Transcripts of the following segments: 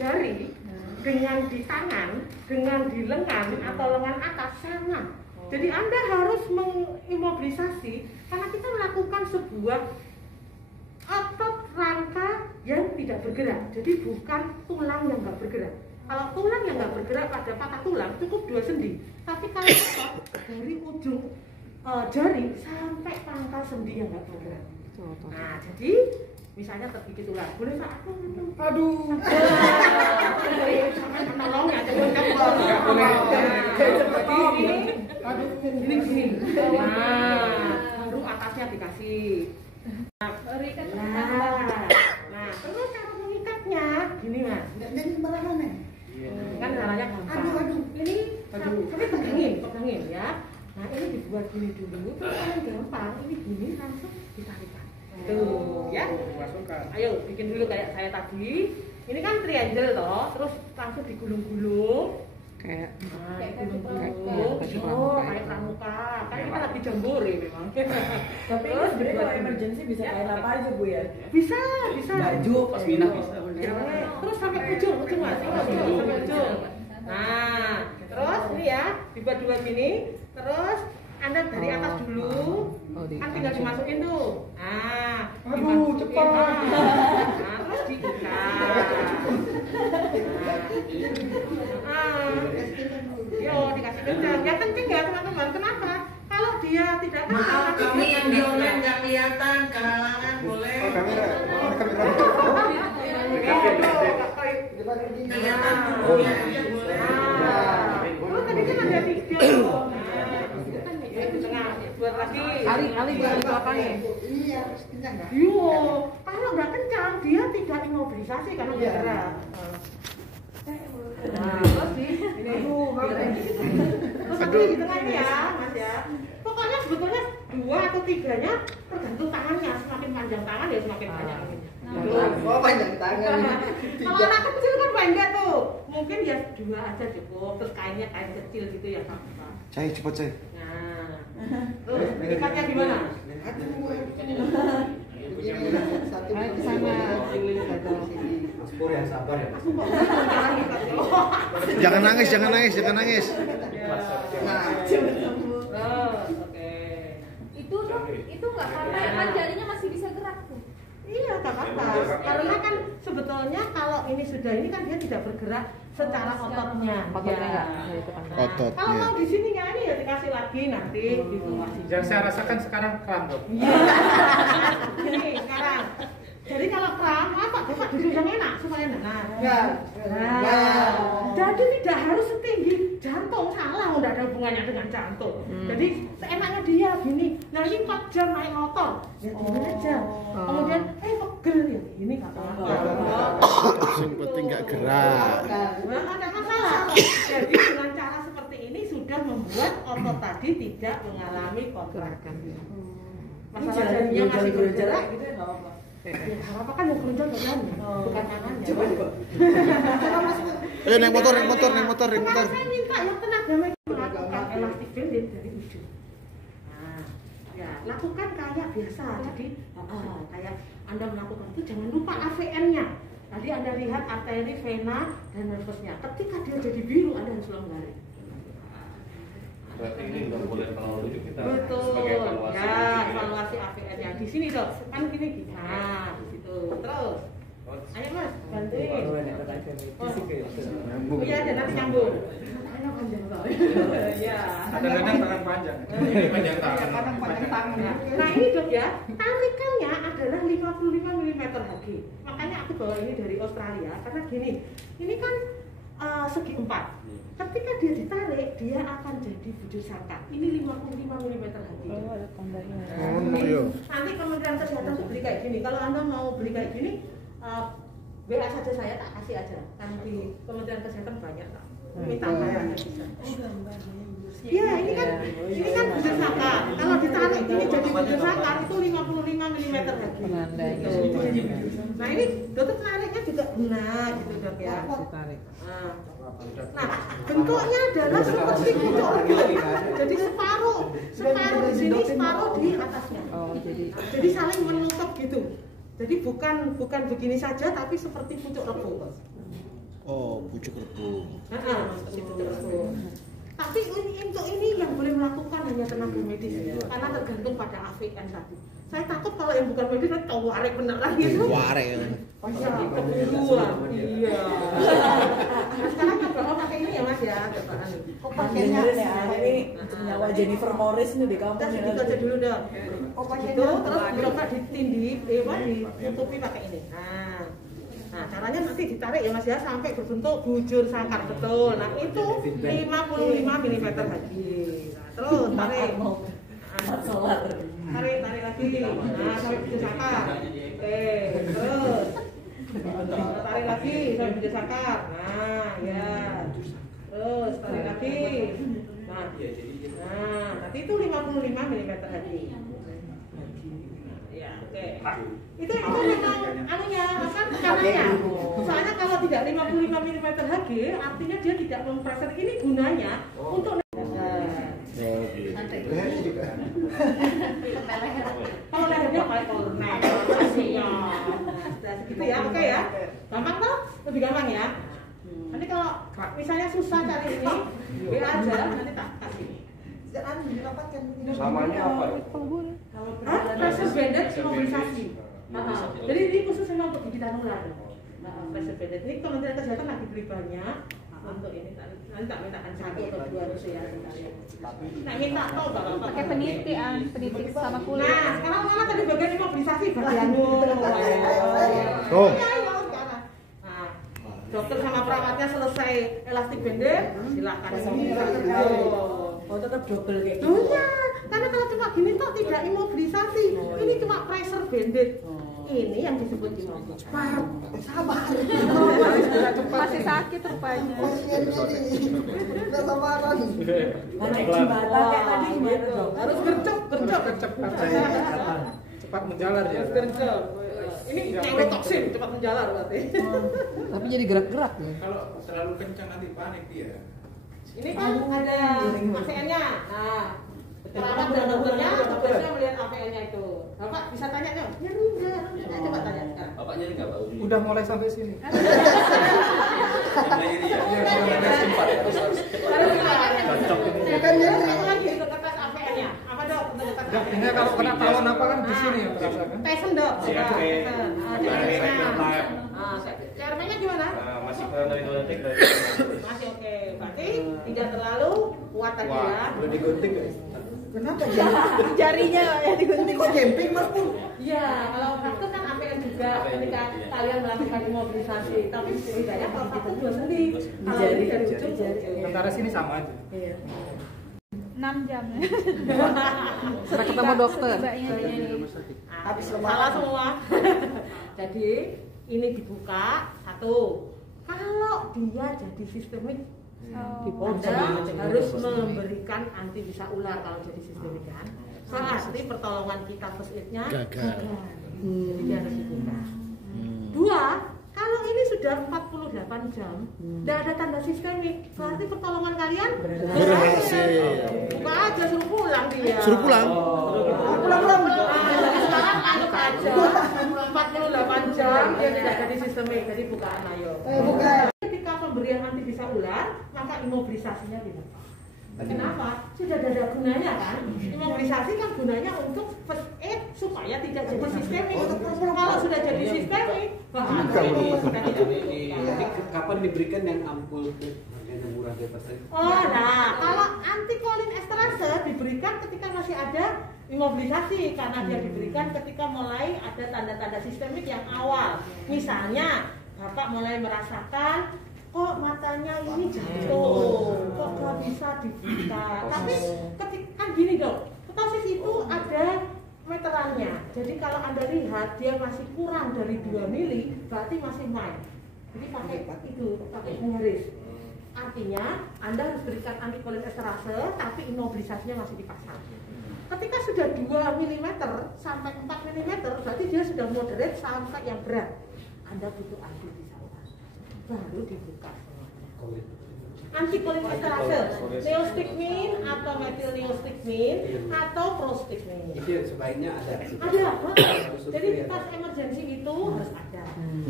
jari dengan di tangan, dengan di lengan atau lengan atas sama. Jadi Anda harus mengimobilisasi karena kita melakukan sebuah otot rangka yang tidak bergerak. Jadi bukan tulang yang nggak bergerak. Kalau tulang yang nggak bergerak pada patah tulang cukup 2 sendi. Tapi kalau otot dari ujung jari sampai pangkal sendi yang nggak bergerak. Nah, jadi misalnya tergigit ular, boleh Pak? Aduh. Jangan menolong ya, jangan boleh. Seperti ini. Aduh, gini. Nah, baru atasnya dikasih. Nah, terus cara mengikatnya gini Mas. Jadi sembarangan nih. Kan caranya gampang. Aduh. Ini tapi pegangin ya. Nah, ini dibuat gini dulu, terus paling gampang. Ini gini langsung ditarikan. Tuh, ya. Ayo bikin dulu kayak saya tadi. Ini kan triangle toh, terus langsung digulung-gulung. Kayak Gulung-gulung. Oh, kayak pramuka. Kan kita lagi jambore memang. Tapi ini sebenarnya kalau emergency bisa kain apa aja Bu ya? Bisa. Baju, pasmina bisa. Terus sampai ujung Mas. Sampai ujung. Nah, terus ini ya, dibuat 2 gini. Terus Anda dari atas dulu. Kan tinggal dimasukin tuh. Nah, aduh, cepat. Nah, terus diikat. Yo, dikasih kencang. Ya kenceng ya teman-teman. Kenapa? Kalau dia tidak kencang, maaf kami yang di online nggak kelihatan, kehalangan boleh. Kelihatan tubuhnya aja boleh. Terus tadi kan ada video. Buat lagi. Ali buat di belakangnya. Iya, harus kencang nggak? Yo, kalau nggak kencang dia tidak imobilisasi karena bergerak. Nah, terus ini. Terus di tengahnya ya, Mas ya. Pokoknya sebetulnya 2 atau 3-nya tergantung tangannya. Semakin panjang tangan ya semakin banyak. Oh, panjang tangan. Kalau anak kecil kan pendek tuh, mungkin ya 2 aja cukup. Terus kainnya kain kecil gitu ya Kak. Cai, cepat Cai. Nah, terus ikatnya gimana? Satu Ayo ke sana. Pur yang sabar ya. Jangan Jangan nangis. Nah, oke. Itu nggak apa-apa ya kan jarinya masih bisa gerak tuh. Iya, nggak apa-apa. Karena kan sebetulnya kalau ini sudah ini kan dia tidak bergerak secara ototnya. Ototnya Ya. itu kan. Otot. Kalau mau di sini ya ini ya dikasih lagi nanti gitu masih. Yang saya rasakan sekarang kram dok. Iya. Ini sekarang. Jadi kalau kram apa? Bapak duduk yang enak supaya enak. Nah, jadi tidak harus setinggi jantung, salah, udah ada hubungannya dengan jantung. Jadi seenaknya dia gini. Nah ini 4 jam naik motor, ya gini aja. Kemudian pegel ya ini nggak apa-apa. Yang penting nggak gerak. Nah, ada masalah. Jadi dengan cara seperti ini sudah membuat otot tadi tidak mengalami kontraksi. Masalah jadinya masih bergerak gitu ya nggak apa-apa. ya apa kan yang keronjol badannya, bukan tangannya. Coba. Ayo naik motor. Sekarang saya minta yang tenaga medis melakukan elastic band dari ujung. Nah, ya lakukan kayak biasa. Jadi kayak Anda melakukan itu jangan lupa AVN-nya. Tadi Anda lihat arteri, vena, dan nervusnya. Ketika dia jadi biru, Anda harus longgarin. Berarti ini nggak boleh kalau duduk kita Betul. sebagai evaluasi. Ya, evaluasi AVN-nya di sini dok. Kan gini. Nah, di situ. Terus. Ayo Mas, bantuin. Oh iya, ada nanti nyambung. Ayo panjang toh. Ya. Kadang-kadang tangan panjang. Ini panjang tangan. Panjang tangan. Nah ini dok ya, tarikannya adalah 55 mm lagi. Makanya aku bawa ini dari Australia karena gini, ini kan segi 4. Ketika dia ditarik, dia akan jadi bujur sangkar. Ini 55 mm lagi. Oh, ada tandanya. Nanti Kementerian Kesehatan tuh beli kayak gini. Kalau Anda mau beli kayak gini, WA saja saya tak kasih aja. Kan di Kementerian Kesehatan banyak tak. Minta bayarnya bisa. Iya, ini kan bujur sangkar. Kalau ditarik ini jadi bujur sangkar itu 55 mm lagi. Penandanya. Nah ini dokter nariknya juga benar gitu dok ya. Ditarik. Nah bentuknya adalah seperti pucuk regu. Jadi separuh di sini, separuh di atasnya. Oh, Jadi saling menutup gitu. Jadi bukan begini saja, tapi seperti pucuk regu. bujuk rebung. Seperti bujuk rebung. Tapi untuk ini yang boleh melakukan hanya tenaga medis ya, karena tergantung pada AVN tadi. Saya takut kalau yang bukan medis kan warek beneran gitu. Warek. Keburuan. Iya. Nah, sekarang coba pakai ini ya Mas ya, cobaan. Kok pakainya ya? Ini nyawa Jennifer Morris nih di kampung. Kita sedikit aja dulu dong. Gitu, terus coba ditindih, ditutupi pakai ini. Nah, caranya nanti ditarik ya Mas ya sampai berbentuk bujur sangkar betul. Nah, itu 55 mm lagi. Nah, terus tarik. Tarik lagi. Nah, sampai bujur sangkar. Oke, terus. Tarik lagi sampai bujur sangkar. Nah, ya. Terus tarik lagi. Nah, nanti itu 55 mm lagi. Ya, oke. Itu memang anunya, kan caranya. Soalnya kalau tidak 55 mm Hg, artinya dia tidak mempressure. Ini gunanya untuk kalau lehernya pakai kornet, gitu ya, oke ya. Gampang toh? Lebih gampang ya. Nanti kalau misalnya susah cari ini, WA aja, nanti tak kasih. Samanya apa? Pressure bandage imobilisasi. Jadi ini khusus memang untuk gigitan ular. Pressure bandage ini Kementerian Kesehatan lagi beli banyak untuk ini. Nanti tak mintakan 1 atau 2 gitu ya. Nah minta tahu bapak. Pakai peniti sama kulit. Nah sekarang mana tadi bagian imobilisasi bagianmu. Oh. Nah dokter sama perawatnya selesai elastik bandage, silakan. Oh tetap double kayak gitu. Oh ya, karena kalau cuma gini toh tidak imobilisasi. Ini cuma pressure bandage. Ini yang disebut imobilisasi. Sabar. Masih sakit rupanya. Mana jembatan kayak tadi gimana dong? Harus gercep. Cepat menjalar ya. Gercep. Ini neurotoxin cepat menjalar berarti. Tapi jadi gerak-gerak ya. Kalau terlalu kencang nanti panik dia. Ini kan ada AVN-nya. Nah, perawat dan dokternya biasanya melihat AVN-nya itu. Bapak bisa tanya dong. Nyeri enggak? Coba tanya sekarang. Bapak nyari nggak Pak? Udah mulai sampai sini. Nyari ya? Iya, sempat ya. Cocok ini. Bukan nyeri lagi untuk tes AVN-nya. Apa dok? Ini kalau kena tawon apa kan di sini ya merasakan. Tesen dok. CRP. CRP-nya gimana? Masih kurang dari 2 detik. Masih oke. Berarti tidak terlalu kuat tadi ya. Udah digunting guys. Kenapa Jarinya ya digunting. Kok camping Mas Pur? Iya, kalau praktek kan APN juga ketika kalian melakukan imobilisasi. Tapi setidaknya kalau praktek 2 sendi. Kalau ini dari ujung ke ujung. Antara sini sama aja. Iya. 6 jam. Sampai ketemu dokter. Habis salah semua. Jadi ini dibuka satu. Kalau dia jadi sistemik, Anda harus memberikan anti bisa ular kalau jadi sistemik kan. Berarti pertolongan kita first aid-nya gagal. Jadi dia harus dibuka. 2, kalau ini sudah 48 jam, tidak ada tanda sistemik, berarti pertolongan kalian Berhasil. Buka aja, suruh pulang dia. Suruh pulang. Pulang. Jadi sekarang anggap aja 48 jam dia tidak jadi sistemik, jadi bukaan ayo. Ketika pemberian anti bisa ular, maka imobilisasinya tidak. Kenapa? Sudah ada gunanya kan? Imobilisasi kan gunanya untuk first aid supaya tidak jadi sistemik. Kalau sudah jadi sistemik, Jadi kapan diberikan yang ampul yang murah di atas? Oh, nah kalau antikolin esterase diberikan ketika masih ada imobilisasi karena dia diberikan ketika mulai ada tanda-tanda sistemik yang awal. Misalnya Bapak mulai merasakan kok matanya ini jatuh, kok nggak bisa dibuka. Tapi ketika kan gini dok, ketosis itu ada meterannya. Jadi kalau Anda lihat dia masih kurang dari 2 mili, berarti masih mild. Jadi pakai garis. Artinya Anda harus berikan antikolin esterase, tapi imobilisasinya masih dipasang. Ketika sudah 2 mm sampai 4 mm, berarti dia sudah moderate sampai yang berat. Anda butuh anti bisa ular, baru dibuka semuanya. Antikolin esterase, neostigmin atau metilneostigmin atau prostigmin. Itu yang sebaiknya ada. Ada. Jadi pas emergency itu harus ada.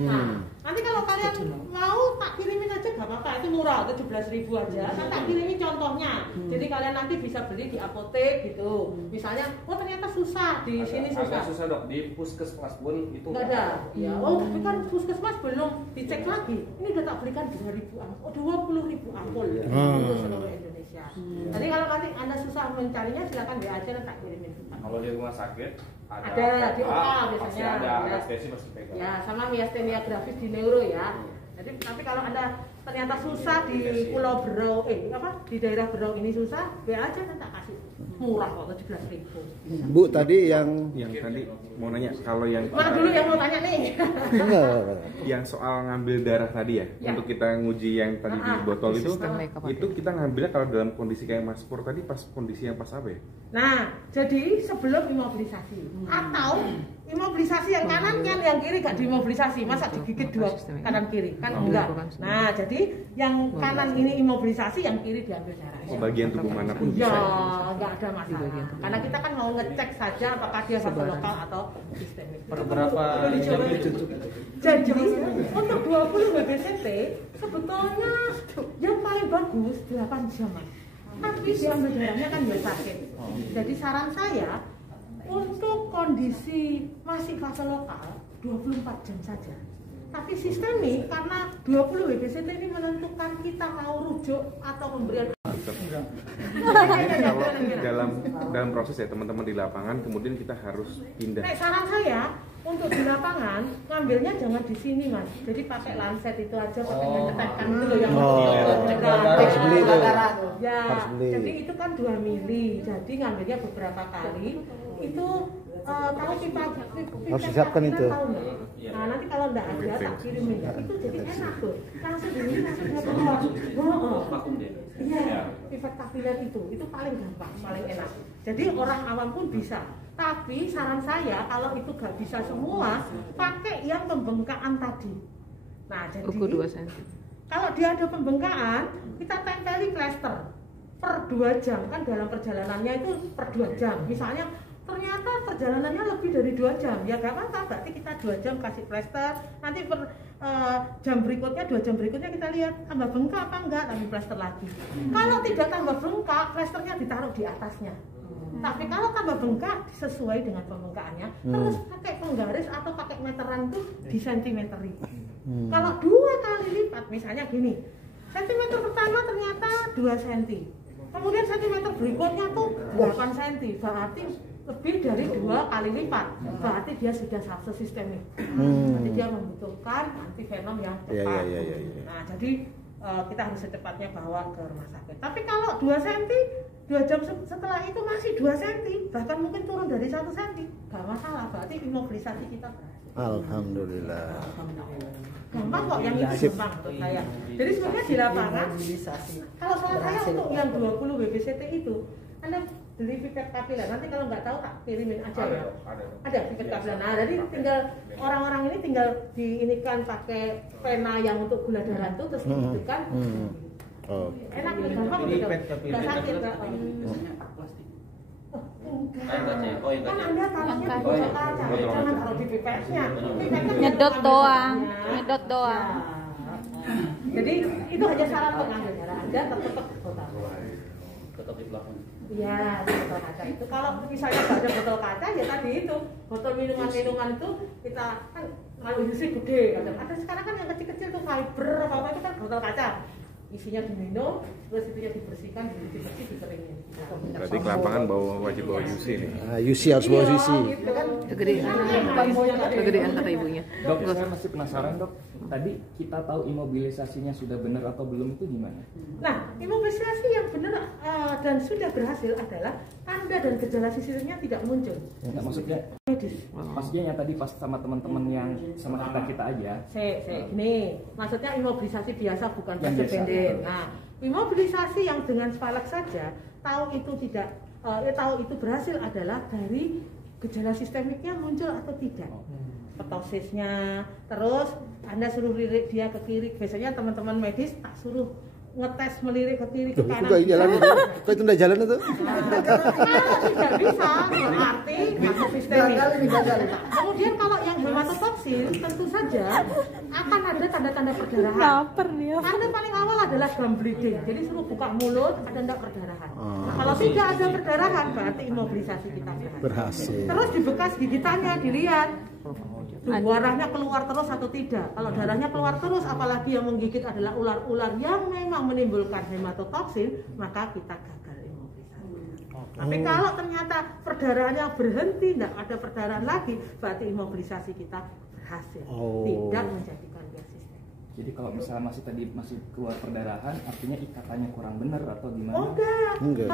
Nah, nanti kalau kalian mau tak kirimin aja gak apa-apa. murah, 17.000 aja. Kan tak kirimi contohnya. Jadi kalian nanti bisa beli di apotek gitu. Misalnya, oh ternyata susah di sini susah. Agak susah dok, di puskesmas pun itu Nggak ada. Ya, oh tapi kan puskesmas belum dicek lagi. Ini udah tak belikan 2.000 ampul, 20.000 ampul untuk seluruh Indonesia. Jadi kalau nanti Anda susah mencarinya, silakan WA aja dan tak kirimin. kalau di rumah sakit ada di OA pasti biasanya. ada Ya. anestesi pasti pegang. Ya, sama miastenia grafis di neuro ya. Jadi tapi kalau Anda ternyata susah di Pulau Berau, di daerah Berau ini susah, WA aja dan tak kasih. Murah kok 17.000. Bu tadi yang tadi mau nanya kalau yang Mana dulu yang mau tanya nih? yang soal ngambil darah tadi ya, untuk kita nguji yang tadi di botol itu kita ngambilnya kalau dalam kondisi kayak Mas Pur tadi pas kondisi yang pas apa ya? Nah, jadi sebelum imobilisasi atau imobilisasi yang kanan kan yang kiri gak dimobilisasi, masa digigit dua kanan kiri kan enggak. Nah, jadi yang kanan ini imobilisasi, yang kiri diambil darah. Oh, bagian tubuh manapun Ya, bisa. enggak ada masalah. Karena kita kan mau ngecek saja apakah dia fase lokal atau sistemik. Berapa jam itu? Jadi untuk 20 WBCT sebetulnya yang paling bagus 8 jam. Tapi diambil darahnya kan dia sakit. Jadi saran saya untuk kondisi masih fase lokal 24 jam saja. Tapi sistemik karena 20 WBCT ini menentukan kita mau rujuk atau memberikan. Kalau dalam proses ya teman-teman di lapangan kemudian kita harus pindah. Nah, saran saya untuk di lapangan ngambilnya jangan di sini mas. Jadi pakai lancet itu aja, pakai ngetekan itu loh yang harus beli itu. Ya, Harus beli. jadi itu kan 2 mili. Jadi ngambilnya beberapa kali. Itu kalau kita Harus disiapkan itu. tahu nggak? Nah nanti kalau nggak ada tak kirimin. Itu jadi enak tuh. Langsung ini langsung ngeproses. Iya, pipet kapiler itu paling gampang, paling enak. Jadi orang awam pun bisa. Tapi saran saya kalau itu nggak bisa semua, pakai yang pembengkakan tadi. Nah jadi Ukur 2 cm. kalau dia ada pembengkakan, kita tempeli plester per 2 jam kan dalam perjalanannya itu per 2 jam. Misalnya ternyata perjalanannya lebih dari 2 jam, ya gak apa-apa, berarti kita 2 jam kasih plester. Nanti per jam berikutnya, 2 jam berikutnya kita lihat tambah bengkak apa enggak, tambah plester lagi. Kalau tidak tambah bengkak, plesternya ditaruh di atasnya. Tapi kalau tambah bengkak sesuai dengan pembengkakannya, terus pakai penggaris atau pakai meteran tuh di sentimeteri. Kalau 2 kali lipat, misalnya gini, sentimeter pertama ternyata 2 cm, kemudian sentimeter berikutnya tuh 8 cm, berarti lebih dari 2 kali lipat, berarti dia sudah sepsis sistemik. Jadi dia membutuhkan antivenom yang cepat. Nah, jadi kita harus secepatnya bawa ke rumah sakit. Tapi kalau 2 cm, 2 jam setelah itu masih 2 cm, bahkan mungkin turun dari 1 cm, gak masalah, berarti imobilisasi kita berhasil. Alhamdulillah. Gampang kok, yang itu gampang menurut saya. Jadi sebenarnya di lapangan, kalau saran saya untuk yang 20 WBCT itu, Anda beli pipet kapiler. Nanti kalau nggak tahu tak kirimin aja ya. Ada pipet kapiler. Nah, jadi tinggal orang-orang ini tinggal diinikan pakai pena yang untuk gula darah itu terus dihidupkan. Enak, gampang gitu. Nggak sakit nggak. Kan Anda taruhnya di botol kaca, jangan taruh di pipetnya. Nyedot doang. Jadi itu hanya saran pengambil darah Anda tetap botol. Tetap di plafon. Iya, botol kaca itu. Kalau misalnya nggak ada botol kaca, ya tadi itu botol minuman itu kita kan kalau UC gede. Ada sekarang kan yang kecil-kecil tuh fiber apa itu kan botol kaca. Isinya diminum, terus itunya dibersihkan, dibersih, dikeringin. Berarti ke lapangan wajib bawa UC nih. UC harus bawa UC. Kegedean kata ibunya. Dok, saya masih penasaran dok. Tadi kita tahu imobilisasinya sudah benar atau belum itu gimana? Nah, imobilisasi yang benar dan sudah berhasil adalah tanda dan gejala sisirnya tidak muncul. Nggak, maksudnya yang tadi pas sama teman-teman yang sama kita aja. Gini, maksudnya imobilisasi biasa bukan fase pendek. Nah, imobilisasi yang dengan spalak saja tahu itu berhasil adalah dari gejala sistemiknya muncul atau tidak. Petosisnya, terus Anda suruh lirik dia ke kiri. Biasanya teman-teman medis tak suruh ngetes melirik ke kiri ke kanan. Kok jalan itu? Kok itu enggak jalan itu? Kalau tidak bisa, berarti masuk sistemik. Kemudian kalau yang hematotoksin, tentu saja akan ada tanda-tanda perdarahan. Laper dia. Tanda paling awal adalah gum bleeding. Jadi suruh buka mulut, ada enggak perdarahan. Nah, kalau tidak ada perdarahan, berarti imobilisasi kita Berhasil. Terus di bekas gigitannya dilihat darahnya keluar terus atau tidak. Kalau darahnya keluar terus, apalagi yang menggigit adalah ular-ular yang memang menimbulkan hematotoksin, maka kita gagal imobilisasi. Tapi kalau ternyata perdarahannya berhenti, tidak ada perdarahan lagi, berarti imobilisasi kita berhasil, tidak menjadikan dia sistemik. Jadi kalau misalnya masih keluar perdarahan, artinya ikatannya kurang benar atau gimana? Oh enggak.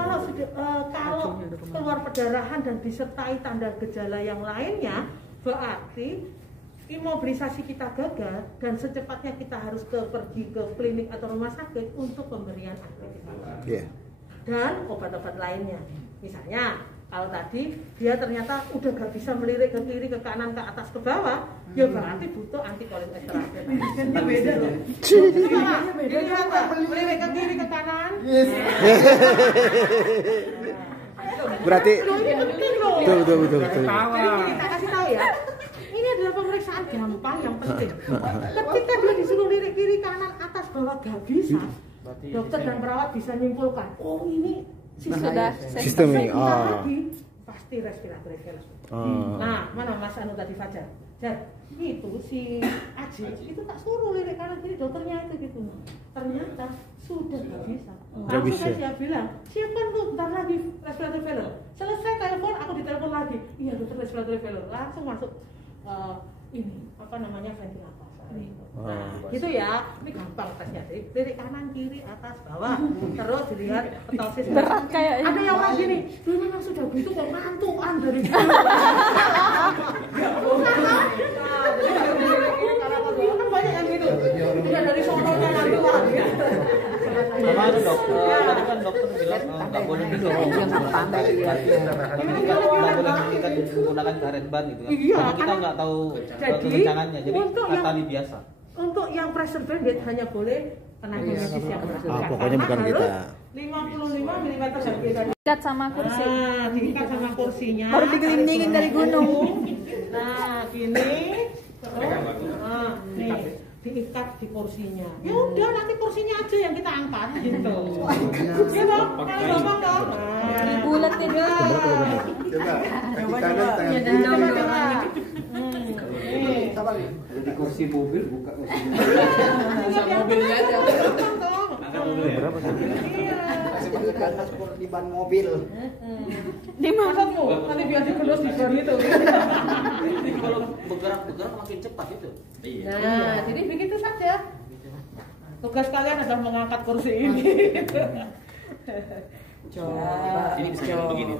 Kalau keluar perdarahan dan disertai tanda gejala yang lainnya, berarti imobilisasi kita gagal dan secepatnya kita harus pergi ke klinik atau rumah sakit untuk pemberian aktivitas dan obat-obat lainnya. Misalnya kalau tadi dia ternyata udah gak bisa melirik ke kiri, ke kanan, ke atas, ke bawah, ya berarti butuh antikolesteroid. Ini beda loh. Ini apa? Melirik ke kiri, ke kanan. Berarti ini penting loh. betul. Kita kasih tahu ya. Ini adalah pemeriksaan gampang yang penting. Ketika dia disuruh lirik kiri, kanan, atas, bawah gak bisa, dokter dan perawat bisa nyimpulkan, oh ini sistemik. Pasti respiratory failure. Nah, mana Mas Anu tadi Fajar? Dan itu si Aji itu tak suruh lirik kanan kiri, dokternya itu gitu. Ternyata sudah nggak bisa. Langsung saya bilang, siapkan tuh bentar lagi respiratory failure. Selesai telepon, aku ditelepon lagi. Iya dokter respiratory failure. Langsung masuk ini apa namanya ventilator. Nah, gitu ya. Ini gampang tesnya. Lirik kanan, kiri, atas, bawah. Terus dilihat petosis. Berat kayaknya. Ada yang orang gini, "Duh, memang sudah gitu kok ngantukan dari dulu." Kan banyak yang gitu. Udah dari sononya ngantukan. Sama itu dok, tadi kan dokter bilang nggak boleh didorong, nggak boleh kita menggunakan karet ban gitu kan. Karena kita nggak tahu kekencangannya, jadi tali biasa. Untuk yang pressure banded hanya boleh tenaga medis yang melakukan. Pokoknya bukan kita. 55 mm saja. Diikat sama kursi. Diikat sama kursinya. Baru digelindingin dari gunung. Nah, gini. Nih, diikat di kursinya. Ya udah nanti kursinya aja yang kita angkat gitu. Ya toh, kalau gampang toh. Bulat ya. Coba. Di kursi mobil buka kursi mobilnya aja. Berapa sih? Di ban mobil. Di mana? Nanti biar digelus di ban itu. Jadi kalau bergerak makin cepat itu. Nah, jadi begitu saja. Tugas kalian adalah mengangkat kursi ini. Coba. Ini bisa begini.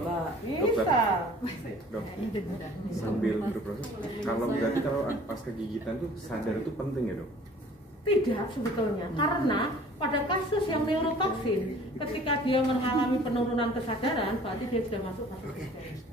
Bisa. Dok, sambil berproses, kalau pas kegigitan tuh sadar itu penting ya dok? Tidak sebetulnya, karena pada kasus yang neurotoksin, ketika dia mengalami penurunan kesadaran, berarti dia sudah masuk fase histeris.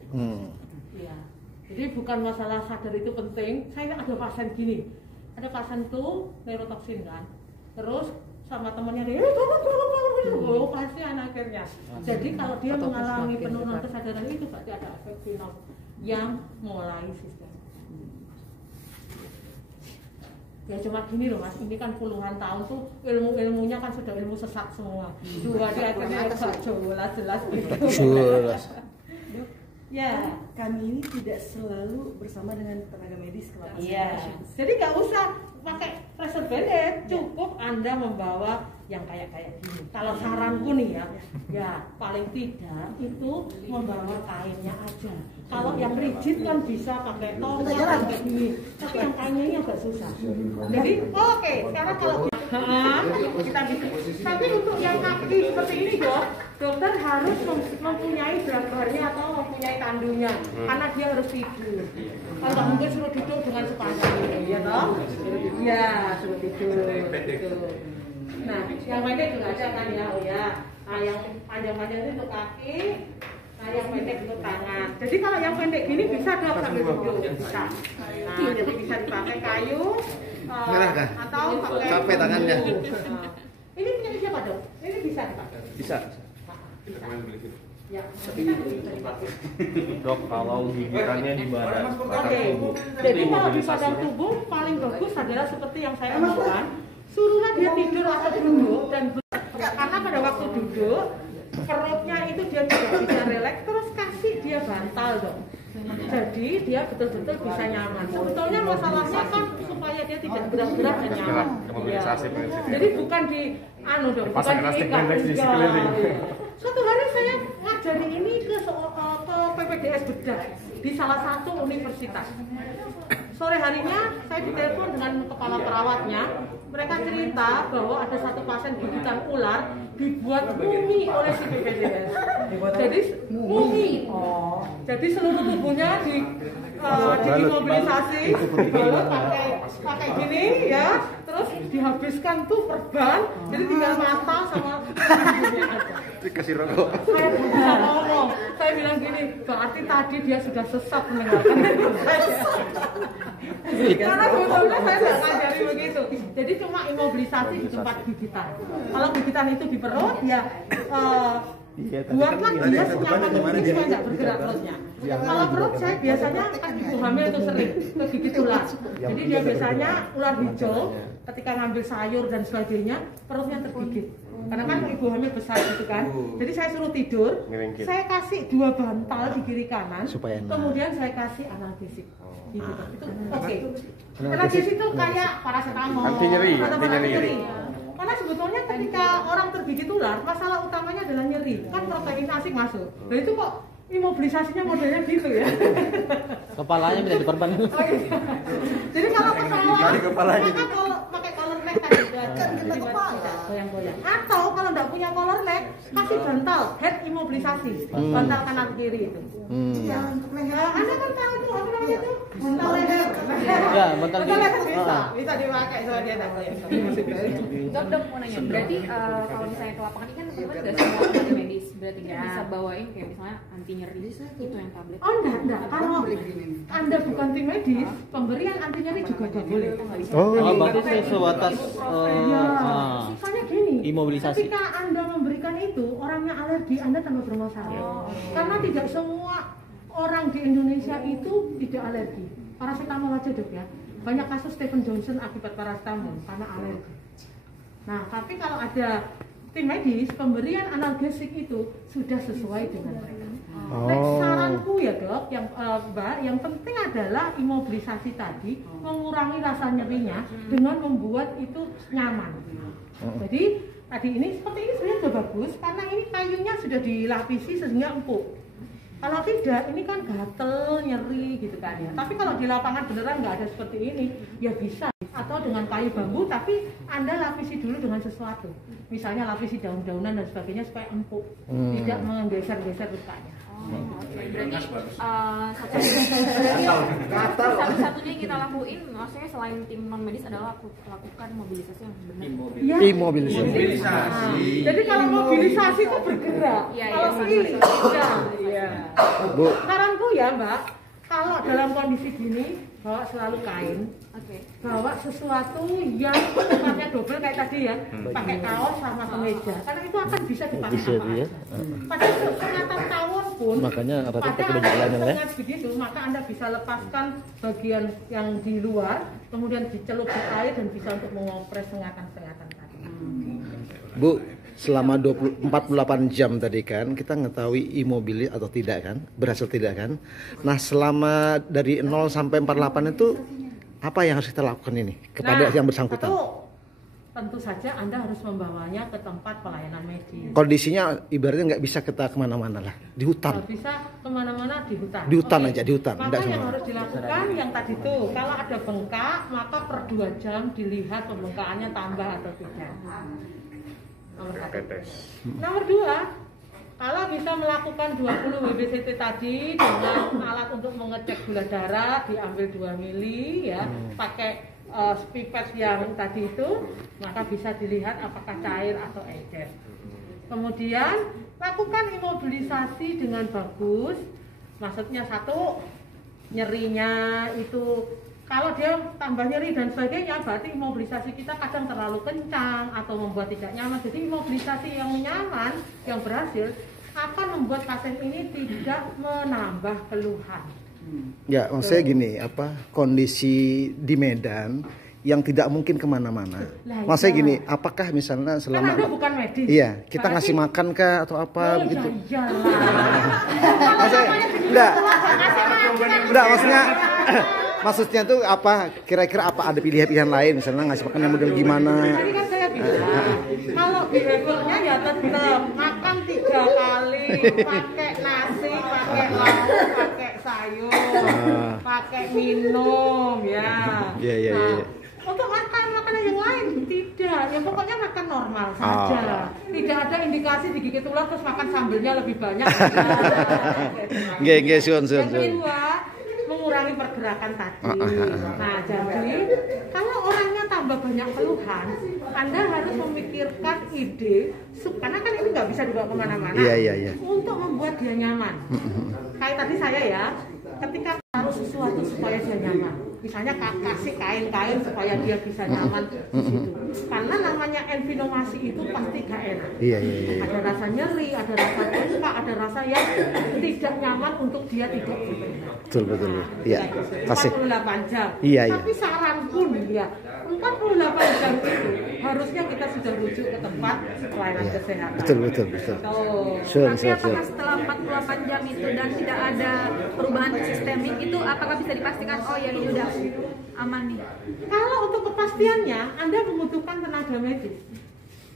Ya, jadi bukan masalah sadar itu penting. Saya ada pasien gini, ada pasien tuh neurotoksin kan, terus sama temannya dia, bangun, pasti akhirnya. Jadi kalau dia mengalami penurunan kesadaran itu, berarti ada efek final yang mulai sistem. Ya cuma gini loh Mas, ini kan puluhan tahun tuh ilmunya kan sudah ilmu sesat semua. Dua di akhirnya jelas gitu. Jelas. Ya, kami ini tidak selalu bersama dengan tenaga medis kalau pasien. Iya. Jadi nggak usah pakai pressure banded, cukup Anda membawa yang kayak gini. Kalau saranku nih ya paling tidak itu membawa kainnya aja. Kalau yang rigid kan bisa pakai tongkat kayak gini, tapi yang kainnya ini agak susah. Jadi oke, sekarang kalau kita bisa. Tapi untuk yang kaki seperti ini dokter harus mempunyai drapernya atau mempunyai tandunya, karena dia harus tidur. Kalau nggak mungkin suruh tidur dengan sepanjang ini, ya toh? Ya, suruh tidur. Nah, yang pendek juga ada kan ya, oh ya. Nah, yang panjang-panjang itu untuk kaki, nah yang pendek untuk tangan. Jadi kalau yang pendek gini bisa dok sambil duduk, bisa. Nah, jadi bisa dipakai kayu atau pakai. Capek tangannya. Ini punya siapa dok? Ini bisa dipakai. Bisa. Ya. Dok, kalau gigitannya di badan tubuh. Jadi kalau di badan tubuh paling bagus adalah seperti yang saya omongkan, suruhlah dia tidur atau duduk dan jadi dia betul-betul bisa nyaman. Sebetulnya masalahnya kan supaya dia tidak gerak-gerak dan nyaman. Ya. Jadi bukan di bukan diikat. Suatu hari saya ngajari ini ke PPDS Bedah di salah satu universitas. Sore harinya saya ditelepon dengan kepala perawatnya. Mereka cerita bahwa ada satu pasien gigitan ular dibuat mumi oleh si PPDS. Jadi mumi. Jadi seluruh tubuhnya dimobilisasi, lalu pakai gini ya, terus dihabiskan tuh perban, jadi tinggal mata sama dikasih rokok. Saya bisa ngomong, saya bilang gini, berarti tadi dia sudah sesat mendengarkan itu saya. Karena sebetulnya saya nggak ngajari begitu. Jadi cuma imobilisasi di tempat gigitan. Kalau gigitan itu di perut, ya buatlah dia senyaman mungkin supaya nggak bergerak perutnya. Kalau perut saya biasanya kan ibu hamil itu sering kegigit ular. Jadi dia biasanya ular hijau ketika ngambil sayur dan sebagainya perutnya tergigit. Karena kan ibu hamil besar gitu kan. Jadi saya suruh tidur, saya kasih 2 bantal di kiri kanan, kemudian saya kasih analgesik. Gitu. Itu oke. Analgesik itu kayak paracetamol. Anti nyeri. Karena sebetulnya ketika orang tergigit ular, masalah utamanya adalah nyeri. Kan protein asing masuk. Dan itu kok imobilisasinya modelnya gitu ya. Kepalanya bisa diperban. Oh, gitu. Jadi kalau kepala, maka kalau pakai collar neck kan kena kepala. Goyang-goyang. Atau kalau nggak punya collar neck, kasih bantal head imobilisasi. Bantal kanan kiri itu. Ya, Anda kan tahu tuh apa namanya itu? Bantal leher. Ya, bantal leher bisa dipakai soal dia tak goyang. Dok mau nanya, berarti kalau misalnya ke lapangan ini kan teman-teman nggak semua tenaga medis, berarti kan bisa bawain kayak misalnya anti nyeri itu yang tablet. Oh enggak. Kalau Anda bukan tim medis, pemberian anti nyeri juga nggak boleh. Berarti sebatas Misalnya gini, imobilisasi. ketika Anda memberikan itu, orangnya alergi, Anda tambah bermasalah. Karena tidak semua orang di Indonesia itu tidak alergi. Paracetamol aja dok ya. Banyak kasus Stephen Johnson akibat paracetamol karena alergi. Nah, tapi kalau ada tim medis, pemberian analgesik itu sudah sesuai dengan mereka. Saranku ya dok, Mbak, yang penting adalah imobilisasi tadi mengurangi rasa nyerinya dengan membuat itu nyaman. Jadi tadi ini seperti ini sebenarnya sudah bagus karena ini kayunya sudah dilapisi sehingga empuk. Kalau tidak, ini kan gatel, nyeri gitu kan ya. Tapi kalau di lapangan beneran nggak ada seperti ini, ya bisa. Atau dengan kayu bambu, tapi Anda lapisi dulu dengan sesuatu. Misalnya lapisi daun-daunan dan sebagainya supaya empuk, tidak menggeser-geser lukanya. Berarti satu-satunya yang kita lakuin, maksudnya selain tim non medis adalah lakukan mobilisasi yang benar. Imobilisasi. Jadi kalau mobilisasi itu bergerak. Kalau ini tidak. Bu. Saranku ya Mbak, kalau dalam kondisi gini bawa selalu kain. Bawa sesuatu yang tempatnya double kayak tadi ya, pakai kaos sama kemeja, karena itu akan bisa dipakai apa? Pada sengatan tawon pun, makanya pada sengat begitu, maka Anda bisa lepaskan bagian yang di luar, kemudian dicelup di air dan bisa untuk mengopres sengatan-sengatan tadi. Bu, selama 48 jam tadi kan kita ngetahui imobilis atau tidak kan, berhasil tidak kan. Nah selama dari 0 sampai 48 itu apa yang harus kita lakukan ini kepada yang bersangkutan? Tentu saja Anda harus membawanya ke tempat pelayanan medis. Kondisinya ibaratnya nggak bisa kita kemana-mana lah, di hutan. Kalau bisa kemana-mana di hutan. Di hutan aja, di hutan. Maka yang harus dilakukan yang tadi tuh, kalau ada bengkak maka per 2 jam dilihat pembengkakannya tambah atau tidak. Nomor 2, kalau bisa melakukan 20 WBCT tadi dengan alat untuk mengecek gula darah, diambil 2 mili ya, pakai pipet yang tadi itu, maka bisa dilihat apakah cair atau encer. Kemudian lakukan imobilisasi dengan bagus, maksudnya satu, nyerinya itu kalau dia tambah nyeri dan sebagainya, berarti imobilisasi kita kadang terlalu kencang atau membuat tidak nyaman. Jadi imobilisasi yang nyaman, yang berhasil akan membuat pasien ini tidak menambah keluhan. Ya, maksudnya gini, kondisi di Medan yang tidak mungkin kemana-mana. Maksudnya gini, apakah misalnya selama kan Anda bukan medis. Iya, kita ngasih makan kah atau apa begitu? Iyalah. Maksudnya enggak. Enggak, maksudnya tuh apa? Kira-kira apa ada pilihan-pilihan lain? Misalnya ngasih makan yang model gimana? Tadi kan saya bilang, kalau behaviornya ya tetap makan 3 kali, pakai nasi, pakai lauk, pakai sayur, pakai minum, ya. Iya. Untuk makanan yang lain tidak, ya pokoknya makan normal saja. Tidak ada indikasi digigit ular terus makan sambelnya lebih banyak. Nggih, sun. Yang kedua, mengurangi pergerakan tadi. Nah, jadi kalau orangnya tambah banyak keluhan, Anda harus memikirkan ide, karena kan ini nggak bisa dibawa kemana-mana. Iya. Untuk membuat dia nyaman. Kayak tadi saya ya, ketika harus sesuatu supaya dia nyaman. Misalnya kasih kain-kain supaya dia bisa nyaman di situ. Karena namanya enfinomasi itu pasti gak enak. Iya. Ada rasa nyeri, ada rasa luka, ada rasa yang tidak nyaman untuk dia tidak berbeda. Betul. Iya. Pasti. 48 jam. Iya. Tapi saran pun ya, 48 jam itu harusnya kita sudah rujuk ke tempat pelayanan kesehatan. Betul. Tapi apakah setelah 48 jam itu dan tidak ada perubahan sistemik itu apakah bisa dipastikan oh ya ini udah aman nih? Kalau untuk kepastiannya Anda membutuhkan tenaga medis.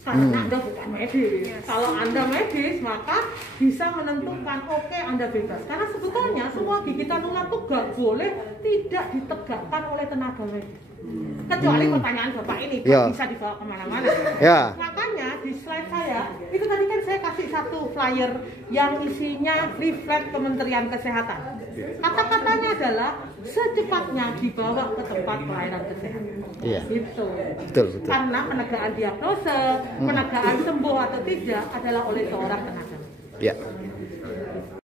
Karena Anda bukan medis. Kalau Anda medis maka bisa menentukan oke, Anda bebas. Karena sebetulnya semua gigitan ular itu gak boleh tidak ditegakkan oleh tenaga medis. Kecuali pertanyaan Bapak ini bisa dibawa kemana-mana. Ya. Makanya di slide saya, itu tadi kan saya kasih satu flyer yang isinya leaflet Kementerian Kesehatan. Kata-katanya adalah secepatnya dibawa ke tempat pelayanan kesehatan. Iya. Gitu. Betul. Karena penegakan diagnosa, penegakan sembuh atau tidak adalah oleh seorang tenaga. Ya.